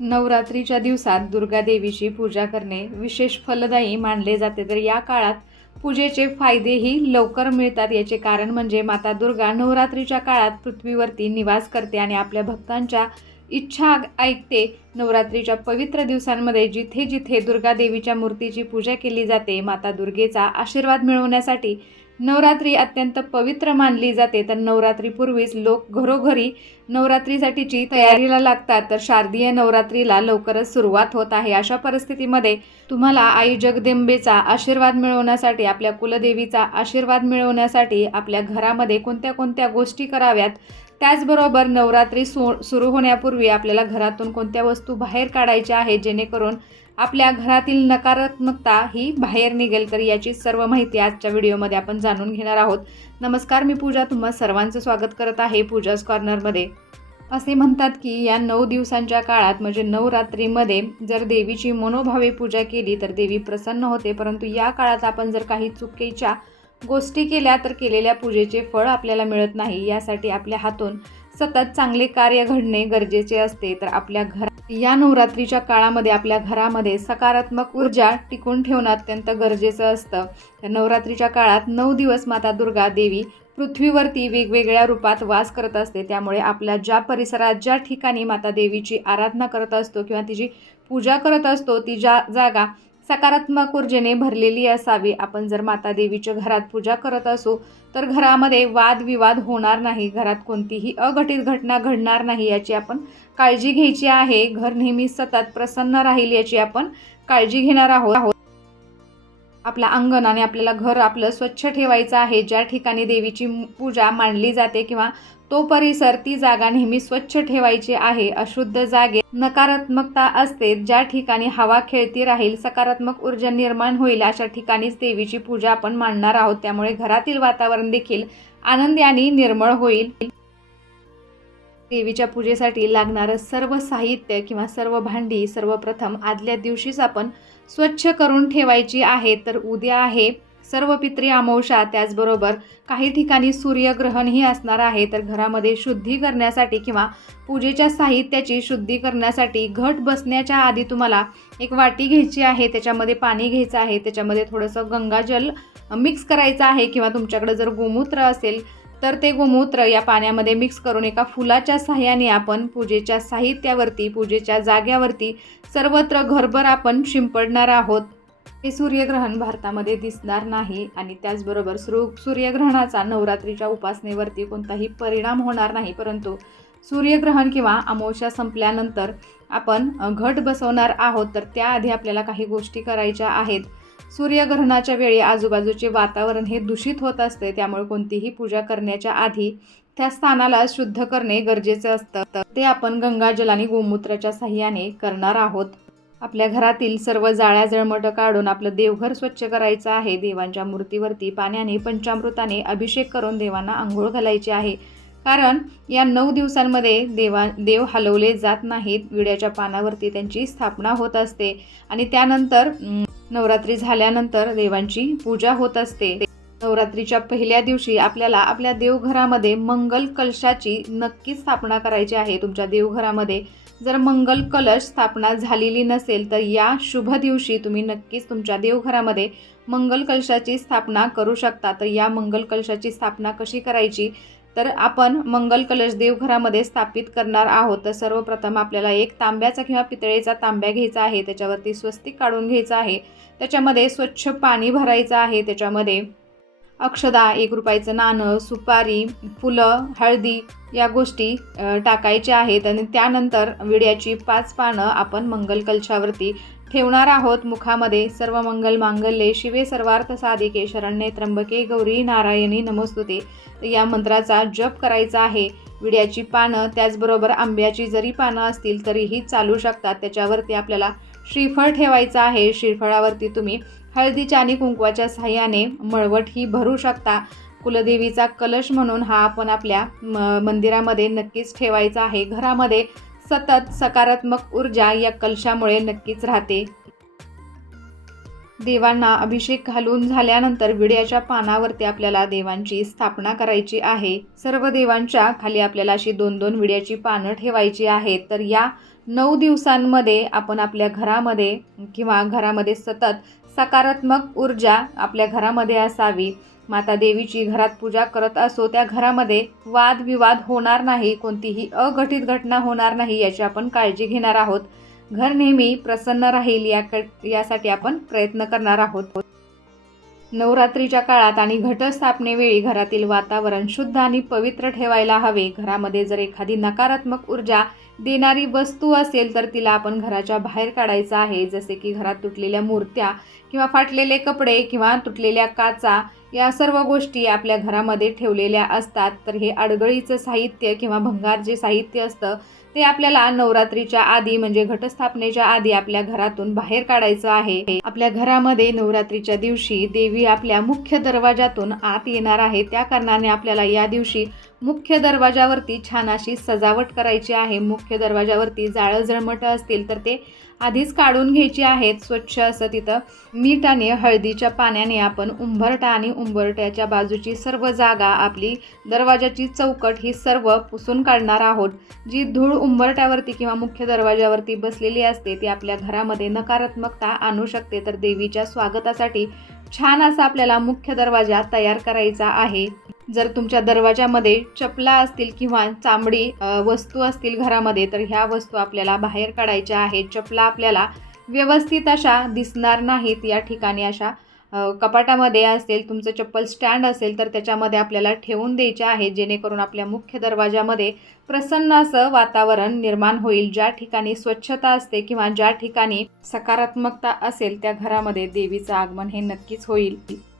नवरात्रीच्या दिवसात दुर्गा देवीची पूजा करणे विशेष फलदायी मानले जाते। तर या काळात पूजेचे फायदेही लवकर मिळतात। याचे कारण म्हणजे माता दुर्गा नवरात्रीच्या काळात पृथ्वीवरती निवास करते आणि आपल्या भक्तांच्या इच्छा ऐकते। नवरात्रीच्या पवित्र दिवसांमध्ये जिथे जिथे दुर्गा देवीच्या मूर्तीची पूजा केली जाते, माता दुर्गेचा आशीर्वाद मिळवण्यासाठी नवरात्री अत्यंत पवित्र मानली जाते। तर नवरात्रीपूर्वीच लोक घरोघरी नवरात्रीसाठीची तयारीला लागतात। तर शारदीय नवरात्रीला लवकरच सुरुवात होत आहे। अशा परिस्थितीमध्ये तुम्हाला आई जगदंबेचा आशीर्वाद मिळवण्यासाठी, आपल्या कुलदेवीचा आशीर्वाद मिळवण्यासाठी आपल्या घरामध्ये कोणत्या कोणत्या गोष्टी कराव्यात, त्याचबरोबर नवरात्री सुरू होण्यापूर्वी आपल्याला घरातून कोणत्या वस्तू बाहेर काढायच्या आहेत जेणेकरून आपल्या घरातील नकारात्मकता ही बाहेर निघेल, तर याची सर्व माहिती आजच्या व्हिडिओमध्ये आपण जाणून घेणार आहोत। नमस्कार, मी पूजा तुम्हा सर्वांचं स्वागत करत आहे पूजाज कॉर्नरमध्ये। असे म्हणतात की या 9 दिवसांच्या काळात म्हणजे नवरात्रीमध्ये जर देवीची मनोभावे पूजा केली तर देवी प्रसन्न होते, परंतु या काळात आपण जर काही चुकीच्या गोष्टी केल्या तर केलेल्या पूजेचे फळ आपल्याला मिळत नाही। यासाठी आपल्या हातून सतत चांगले कार्य घडणे गरजेचे असते। तर आपल्या या नवरात्रीच्या काळामध्ये आपल्या घरामध्ये सकारात्मक ऊर्जा टिकून ठेवणं अत्यंत गरजेचं असतं। तर नवरात्रीच्या काळात 9 दिवस माता दुर्गा देवी पृथ्वीवरती वेगवेगळ्या रूपात वास करत असते। त्यामुळे आपल्या ज्या परिसरात ज्या ठिकाणी माता देवीची आराधना करत असतो किंवा तिची पूजा करत असतो ती जागा सकारात्मक ऊर्जेने भरलेली असावी। आपण जर माता देवीच्या घरात पूजा करत असू तर घरामध्ये वादविवाद होणार नाही, घरात कोणतीही अघटित घटना घडणार नाही, याची आपण काळजी घ्यायची आहे। घर नेहमी सतत प्रसन्न राहील याची आपण काळजी घेणार आहोत। आपलं अंगण आणि आपल्याला घर आपलं स्वच्छ ठेवायचं आहे। ज्या ठिकाणी देवीची पूजा मांडली जाते किंवा तो परिसर ती जागा नेहमी स्वच्छ ठेवायची आहे। अशुद्ध जागे नकारात्मकता असते, ज्या ठिकाणी हवा खेळती राहील, सकारात्मक ऊर्जा निर्माण होईल अशा ठिकाणीच देवीची पूजा आपण मांडणार आहोत। त्यामुळे घरातील वातावरण देखील आनंदी आणि निर्मळ होईल। देवीच्या पूजेसाठी लागणारं सर्व साहित्य किंवा सर्व भांडी सर्वप्रथम आदल्या दिवशीच आपण स्वच्छ करून ठेवायची आहे। तर उद्या आहे सर्व पित्री अमावस्या, त्याचबरोबर काही ठिकाणी सूर्यग्रहणही असणार आहे। तर घरामध्ये शुद्धी करण्यासाठी किंवा पूजेच्या साहित्याची शुद्धी करण्यासाठी घट बसण्याच्या आधी तुम्हाला एक वाटी घ्यायची आहे, त्याच्यामध्ये पाणी घ्यायचं आहे, त्याच्यामध्ये थोडंसं गंगाजल मिक्स करायचं आहे किंवा तुमच्याकडे जर गोमूत्र असेल तर ते गोमूत्र या पाण्यामध्ये मिक्स करून एका फुलाच्या साहाय्याने आपण पूजेच्या साहित्यावरती, पूजेच्या जाग्यावरती सर्वत्र घरभर आपण शिंपडणार आहोत। हे सूर्यग्रहण भारतामध्ये दिसणार नाही आणि त्याचबरोबर सूर्यग्रहणाचा नवरात्रीच्या उपासनेवरती कोणताही परिणाम होणार नाही, परंतु सूर्यग्रहण किंवा अमावस्या संपल्यानंतर आपण घट बसवणार आहोत। तर त्याआधी आपल्याला काही गोष्टी करायच्या आहेत। सूर्यग्रहणाच्या वेळी आजूबाजूचे वातावरण हे दूषित होत असते, त्यामुळे कोणतीही पूजा करण्याच्या आधी त्या स्थानाला शुद्ध करणे गरजेचे असतं। ते आपण गंगाजल आणि गोमूत्राच्या साहाय्याने करणार आहोत। आपल्या घरातील सर्व जाळ्या जळमट काढून आपलं देवघर स्वच्छ करायचं आहे। देवांच्या मूर्तीवरती पाण्याने पंचामृताने अभिषेक करून देवांना आंघोळ घालायची आहे, कारण या 9 दिवसांमध्ये देव हलवले जात नाहीत। विड्याच्या पानावरती त्यांची स्थापना होत असते आणि त्यानंतर नवरात्री झाल्यानंतर देवांची पूजा होत असते। नवरात्रीच्या पहिल्या दिवशी आपल्याला आपल्या देवघरामध्ये मंगल कलशाची नक्कीच स्थापना करायची आहे। तुमच्या देवघरामध्ये जर मंगल कलश स्थापना झालेली नसेल तर या शुभ दिवशी तुम्ही नक्कीच तुमच्या देवघरामध्ये मंगल कलशाची स्थापना करू शकता। तर या मंगल कलशाची स्थापना कशी करायची, तर आपण मंगल कलश देवघरामध्ये स्थापित करणार आहोत। तर सर्वप्रथम आपल्याला एक तांब्याचा किंवा पितळेचा तांब्या घ्यायचा आहे, त्याच्यावरती स्वस्तिक काढून घ्यायचं आहे, त्याच्यामध्ये स्वच्छ पाणी भरायचं आहे, त्याच्यामध्ये अक्षदा, 1 रुपयाचं नाणं, सुपारी, फुलं, हळदी या गोष्टी टाकायच्या आहेत आणि त्यानंतर विड्याची 5 पानं आपण मंगल कलशावरती ठेवणार आहोत। मुखामध्ये सर्व मंगल मांगल्ये शिवे सर्वार्थ साधिके शरण्ये त्र्यंबके गौरी नारायणी नमोस्तुते या मंत्राचा जप करायचा आहे। विड्याची पानं त्याचबरोबर आंब्याची जरी पानं असतील तरीही चालू शकतात। त्याच्यावरती आपल्याला श्रीफळ ठेवायचं आहे। श्रीफळावरती तुम्ही हळदीच्या आणि कुंकवाच्या साहाय्याने मळवट ही भरू शकता। कुलदेवीचा कलश म्हणून हा आपण आपल्या मंदिरामध्ये नक्कीच ठेवायचा आहे। घरामध्ये सतत सकारात्मक ऊर्जा या कलशामुळे नक्कीच राहते। देवांना अभिषेक घालून झाल्यानंतर विड्याच्या पानावरती आपल्याला देवांची स्थापना करायची आहे। सर्व देवांच्या खाली आपल्याला अशी 2-2 विड्याची पानं ठेवायची आहेत। तर या 9 दिवसांमध्ये आपण आपल्या घरामध्ये किंवा घरामध्ये सतत सकारात्मक ऊर्जा आपल्या घरामध्ये असावी. माता देवीची घरात पूजा करत असो त्या घरामध्ये वादविवाद होणार नाही, कोणतीही अघटित घटना होणार नाही याची आपण काळजी घेणार आहोत. घर नेहमी प्रसन्न राहील यासाठी आपण प्रयत्न करणार आहोत. नवरात्रीच्या काळात आणि घटस्थापनेवेळी घरातील वातावरण शुद्ध आणि पवित्र ठेवायला हवे. घरामध्ये जर एखादी नकारात्मक ऊर्जा देणारी वस्तू असेल तर तिला आपण घराच्या बाहेर काढायचं आहे. जसे की घरात तुटलेल्या मूर्त्या किंवा फाटलेले कपडे किंवा तुटलेल्या काचा या सर्व गोष्टी आपल्या घरामध्ये ठेवलेल्या असतात. तर हे अडगळीचं साहित्य किंवा भंगार जे साहित्य असतं ते आपल्याला नवरात्रीच्या आधी म्हणजे घटस्थापनेच्या आधी आपल्या घरातून बाहेर काढायचं आहे. आपल्या घरामध्ये नवरात्रीच्या दिवशी देवी आपल्या मुख्य दरवाजातून आत येणार आहे. त्या कारणाने आपल्याला या दिवशी मुख्य दरवाजावरती छान अशी सजावट करायची आहे. मुख्य दरवाजावरती जाळं जळमटं असतील तर ते आधीच काढून घ्यायची आहेत. स्वच्छ असं तिथं मीठ आणि हळदीच्या पाण्याने आपण उंबरठा आणि उंबरठ्याच्या बाजूची सर्व जागा, आपली दरवाजाची चौकट ही सर्व पुसून काढणार आहोत. जी धूळ उंबरठ्यावरती किंवा मुख्य दरवाजावरती बसलेली असते ती आपल्या घरामध्ये नकारात्मकता आणू शकते. तर देवीच्या स्वागतासाठी छान असा आपल्याला मुख्य दरवाजा तयार करायचा आहे. जर तुमच्या दरवाजामध्ये चपला असतील किंवा चामडी वस्तू असतील घरामध्ये तर ह्या वस्तू आपल्याला बाहेर काढायच्या आहेत. चपला आपल्याला व्यवस्थित अशा दिसणार नाहीत. या ठिकाणी अशा कपाटामध्ये असेल, तुमचं चप्पल स्टँड असेल तर त्याच्यामध्ये आपल्याला ठेवून द्यायचे आहे, जेणेकरून आपल्या मुख्य दरवाजामध्ये प्रसन्न असं वातावरण निर्माण होईल. ज्या ठिकाणी स्वच्छता असते किंवा ज्या ठिकाणी सकारात्मकता असेल त्या घरामध्ये देवीचं आगमन हे नक्कीच होईल.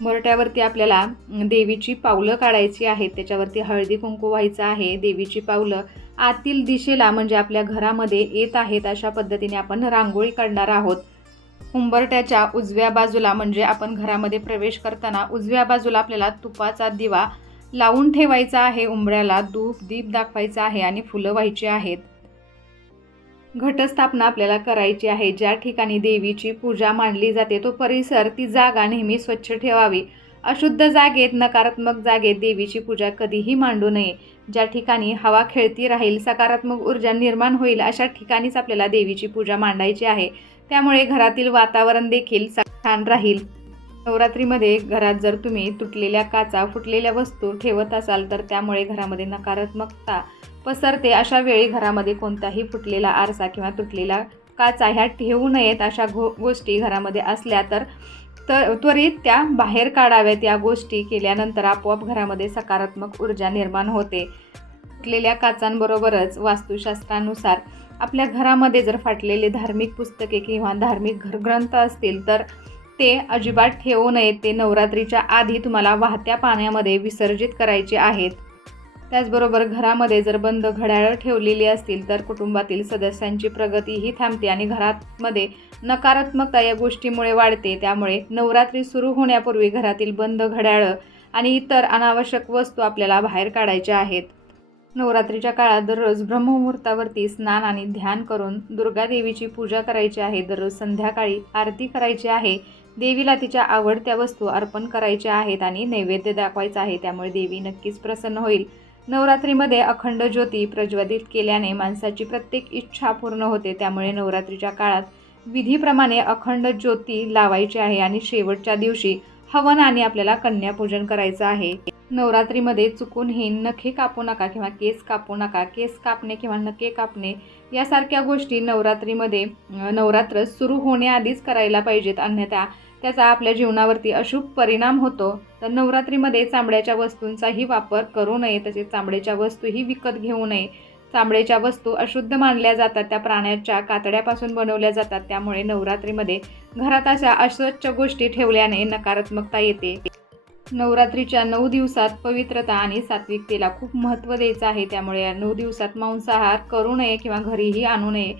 उंबरठ्यावरती आपल्याला देवीची पावलं काढायची आहेत. त्याच्यावरती हळदी कुंकू व्हायचं आहे. देवीची पावलं आतील दिशेला म्हणजे आपल्या घरामध्ये येत आहेत अशा पद्धतीने आपण रांगोळी काढणार आहोत. उंबरठ्याच्या उजव्या बाजूला म्हणजे आपण घरामध्ये प्रवेश करताना उजव्या बाजूला आपल्याला तुपाचा दिवा लावून ठेवायचा आहे. उंबऱ्याला धूप दीप दाखवायचा आहे आणि फुलं व्हायची आहेत. घटस्थापना आपल्याला करायची आहे. ज्या ठिकाणी देवीची पूजा मांडली जाते तो परिसर, ती जागा नेहमी स्वच्छ ठेवावी. अशुद्ध जागेत, नकारात्मक जागेत देवीची पूजा कधीही मांडू नये. ज्या ठिकाणी हवा खेळती राहील, सकारात्मक ऊर्जा निर्माण होईल अशा ठिकाणीच आपल्याला देवीची पूजा मांडायची आहे. त्यामुळे घरातील वातावरण देखील छान राहील. नवरात्रीमध्ये घरात जर तुम्ही तुटलेल्या काचा, फुटलेल्या वस्तू ठेवत असाल तर त्यामुळे घरामध्ये नकारात्मकता पसरते. अशा वेळी घरामध्ये कोणताही फुटलेला आरसा किंवा तुटलेला काचा ह्या ठेवू नयेत. अशा गोष्टी घरामध्ये असल्या तर त्वरित त्या बाहेर काढाव्यात. या गोष्टी केल्यानंतर आपोआप घरामध्ये सकारात्मक ऊर्जा निर्माण होते. फुटलेल्या काचांबरोबरच वास्तुशास्त्रानुसार आपल्या घरामध्ये जर फाटलेले धार्मिक पुस्तके किंवा धार्मिक ग्रंथ असतील तर ते अजिबात ठेवू नयेत. ते नवरात्रीच्या आधी तुम्हाला वाहत्या पाण्यामध्ये विसर्जित करायचे आहेत. त्याचबरोबर घरामध्ये जर बंद घड्याळं ठेवलेली असतील तर कुटुंबातील सदस्यांची प्रगतीही थांबते आणि घरामध्ये नकारात्मकता या गोष्टीमुळे वाढते. त्यामुळे नवरात्री सुरू होण्यापूर्वी घरातील बंद घड्याळं आणि इतर अनावश्यक वस्तू आपल्याला बाहेर काढायच्या आहेत. नवरात्रीच्या काळात दररोज ब्रह्ममुहूर्तावरती स्नान आणि ध्यान करून दुर्गा देवीची पूजा करायची आहे. दररोज संध्याकाळी आरती करायची आहे. देवीला तिच्या आवडत्या वस्तू अर्पण करायच्या आहेत आणि नैवेद्य दाखवायचा आहे. त्यामुळे देवी नक्कीच प्रसन्न होईल. नवरात्रीमध्ये अखंड ज्योती प्रज्वलित केल्याने माणसाची प्रत्येक इच्छा पूर्ण होते. त्यामुळे नवरात्रीच्या काळात विधीप्रमाणे अखंड ज्योती लावायची आहे आणि शेवटच्या दिवशी हवन आणि आपल्याला कन्यापूजन करायचं आहे. नवरात्रीमध्ये चुकूनही नखे कापू नका किंवा केस कापू नका. केस कापणे किंवा नखे कापणे यासारख्या गोष्टी नवरात्रीमध्ये नवरात्र सुरू होण्याआधीच करायला पाहिजेत, अन्यथा त्याचा आपल्या जीवनावरती अशुभ परिणाम होतो. तर नवरात्रीमध्ये चामड्याच्या वस्तूंचाही वापर करू नये. तसेच चामड्याच्या वस्तूही विकत घेऊ नये. चामड्याच्या वस्तू अशुद्ध मानल्या जातात. त्या प्राण्याच्या कातड्यापासून बनवल्या जातात. त्यामुळे नवरात्रीमध्ये घरात अशा अस्वच्छ गोष्टी ठेवल्याने नकारात्मकता येते. नवरात्रीच्या 9 दिवसात पवित्रता आणि सात्विकतेला खूप महत्त्व द्यायचं आहे. त्यामुळे या 9 दिवसात मांसाहार करू नये किंवा घरीही आणू नये.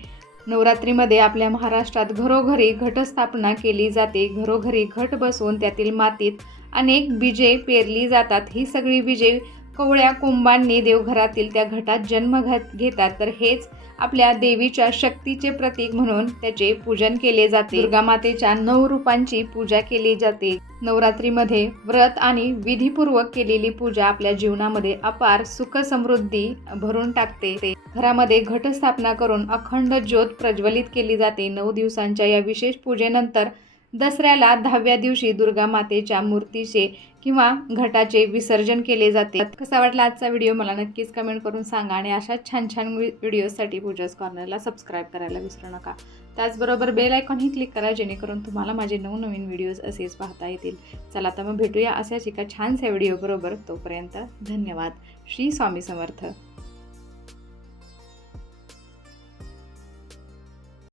नवरात्रीमध्ये आपल्या महाराष्ट्रात घरोघरी घटस्थापना केली जाते. घरोघरी घट बसवून त्यातील मातीत अनेक बीजे पेरली जातात. ही सगळी बीजे कवळ्या कुंभांनी देवघरातील त्या घटात जन्म घेतात, तर हेच आपल्या देवीच्या शक्तीचे प्रतीक म्हणून त्याचे पूजन केले जाते. दुर्गा मातेच्या 9 रूपांची पूजा केली जाते. नवरात्रीमध्ये व्रत आणि विधीपूर्वक केलेली पूजा आपल्या जीवनामध्ये अपार सुख समृद्धी भरून टाकते. घरामध्ये घटस्थापना करून अखंड ज्योत प्रज्वलित केली जाते. 9 दिवसांच्या या विशेष पूजेनंतर दसऱ्याला 10व्या दिवशी दुर्गा मातेच्या मूर्तीचे किंवा घटाचे विसर्जन केले जाते. कसा वाटला आजचा व्हिडिओ मला नक्कीच कमेंट करून सांगा आणि अशा छान छान व्हिडिओसाठी पूजाच कॉर्नरला सबस्क्राईब करायला विसरू नका. त्याचबरोबर बेल आयकॉनही क्लिक करा, जेणेकरून तुम्हाला माझे नवनवीन व्हिडिओज असेच पाहता येतील. चला तर मग भेटूया अशाच एका छानशा व्हिडिओ बरोबर. तोपर्यंत धन्यवाद. श्री स्वामी समर्थ.